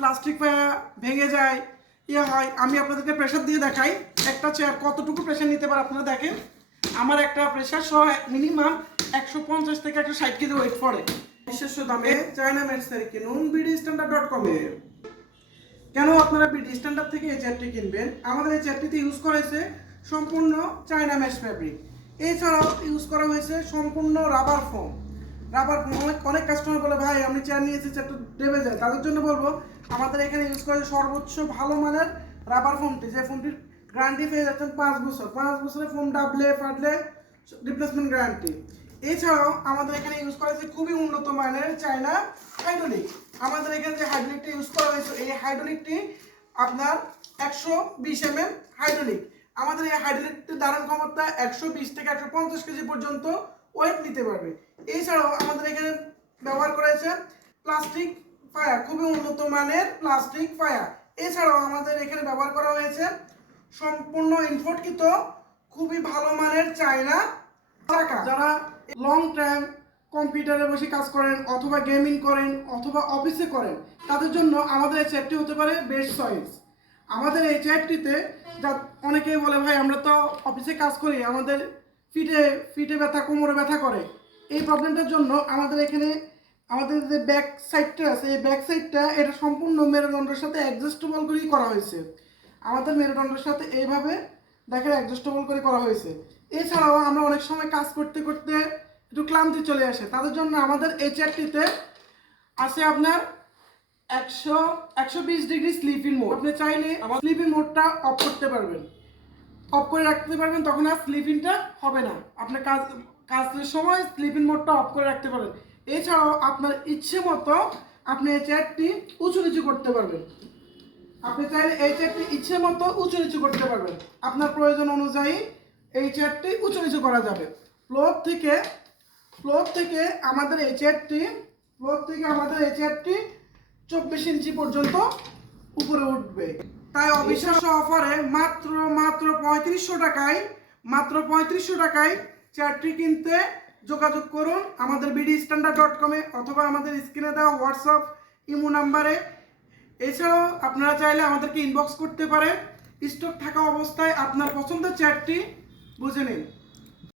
Plastic ভেঙে যায় ইয়ে হয়, আমি আপনাদেরকে প্রেশার দিয়ে দেখাই একটা চেয়ার কতটুকু প্রেশার নিতে পারে। আপনারা দেখেন আমার একটা প্রেশার সহ মিনিমাম 150 থেকে 160 কেজি ওয়েট পড়ে। নিজস্ব দামে চায়না মেডসের কিনুন bdstandard.com-এ। কেন আপনারা বিডি স্ট্যান্ডার্ড থেকে এই চেয়ারটি কিনবেন? আমাদের এই চেয়ারটিতে ইউজ করা হয়েছে সম্পূর্ণ চায়না মেশ ফ্যাব্রিক, এছাড়াও ইউজ করা হয়েছে সম্পূর্ণ রাবার ফোম। অনেক কাস্টমার বলে ভাই আমি চেয়ার নিয়েছি চেয়ারটা দেবে যায়, তাদের জন্য বলবো আমাদের এখানে ইউজ করা সর্বোচ্চ ভালো মানের রাবার ফোমটি, যে ফোমটির গ্যারান্টি পেয়ে যাচ্ছেন 5 বছর। 5 বছরের ফোম ডাবলে ফাটলে রিপ্লেসমেন্ট গ্যারান্টি। এছাড়াও আমাদের এখানে ইউজ করা হয়েছে খুবই উন্নত মানের চায়না হাইড্রোলিক। আমাদের এখানে যে হাইড্রোলিকটা ইউজ করা হয়েছে এই হাইড্রোলিকটি আপনার 120 mm হাইড্রোলিক। আমাদের এই হাইড্রোলিকটির ধারণ ক্ষমতা 120 থেকে 150 কেজি পর্যন্ত ওয়েট নিতে পারবে। এছাড়াও আমাদের এখানে ব্যবহার করা হয়েছে প্লাস্টিক ফায়ার, খুবই উন্নত মানের প্লাস্টিক ফায়ার। এছাড়াও আমাদের এখানে ব্যবহার করা হয়েছে সম্পূর্ণ ইম্পোর্টকৃত খুবই ভালো মানের চায়না চাকা। যারা লং টাইম কম্পিউটারে বসে কাজ করেন অথবা গেমিং করেন অথবা অফিসে করেন, তাদের জন্য আমাদের এই চেয়ারটি হতে পারে বেস্ট চয়েস। আমাদের এই চেয়ারটিতে যা অনেকেই বলে ভাই আমরা তো অফিসে কাজ করি, আমাদের ফিটে ব্যথা, কোমরে ব্যথা করে। এই প্রবলেমটার জন্য আমাদের এখানে আমাদের যে ব্যাক সাইডটা আছে এই ব্যাক সাইডটা এটা সম্পূর্ণ মেরুদণ্ডের সাথে অ্যাডজাস্টেবল করেই করা হয়েছে। আমাদের মেরুদণ্ডের সাথে এইভাবে দেখেন অ্যাডজাস্টেবল করে করা হয়েছে। এছাড়াও আমরা অনেক সময় কাজ করতে করতে একটু ক্লান্তি চলে আসে, তাদের জন্য আমাদের এই চেয়ারটিতে আছে আপনার 120 ডিগ্রি স্লিপিং মোড। আপনি চাইলে স্লিপিং মোডটা অফ করতে পারবেন, অফ করে রাখতে পারবেন, তখন আর স্লিপিংটা হবে না। আপনার কাজের সময় স্লিপিং মোডটা অফ করে রাখতে পারবেন। এছাড়াও আপনার ইচ্ছে মতো আপনি এই চেয়ারটি উঁচু নিচু করতে পারবেন। আপনি চাইলে এই চেয়ারটি ইচ্ছে মতো উঁচু নিচু করতে পারবেন, আপনার প্রয়োজন অনুযায়ী এই চেয়ারটি উঁচু নিচু করা যাবে। ফ্লোর থেকে আমাদের এই চেয়ারটি 24 ইঞ্চি পর্যন্ত উপরে উঠবে। তাই অবিশ্বাস্য অফারে মাত্র 3500 টাকায় চেয়ারটি কিনতে যোগাযোগ করুন আমাদের bdstandard.com-এ অথবা আমাদের স্ক্রিনে দেওয়া হোয়াটসঅ্যাপ ইমো নাম্বারে। এছাড়াও আপনারা চাইলে আমাদেরকে ইনবক্স করতে পারেন। স্টক থাকা অবস্থায় আপনার পছন্দের চেয়ারটি বুঝে নিন।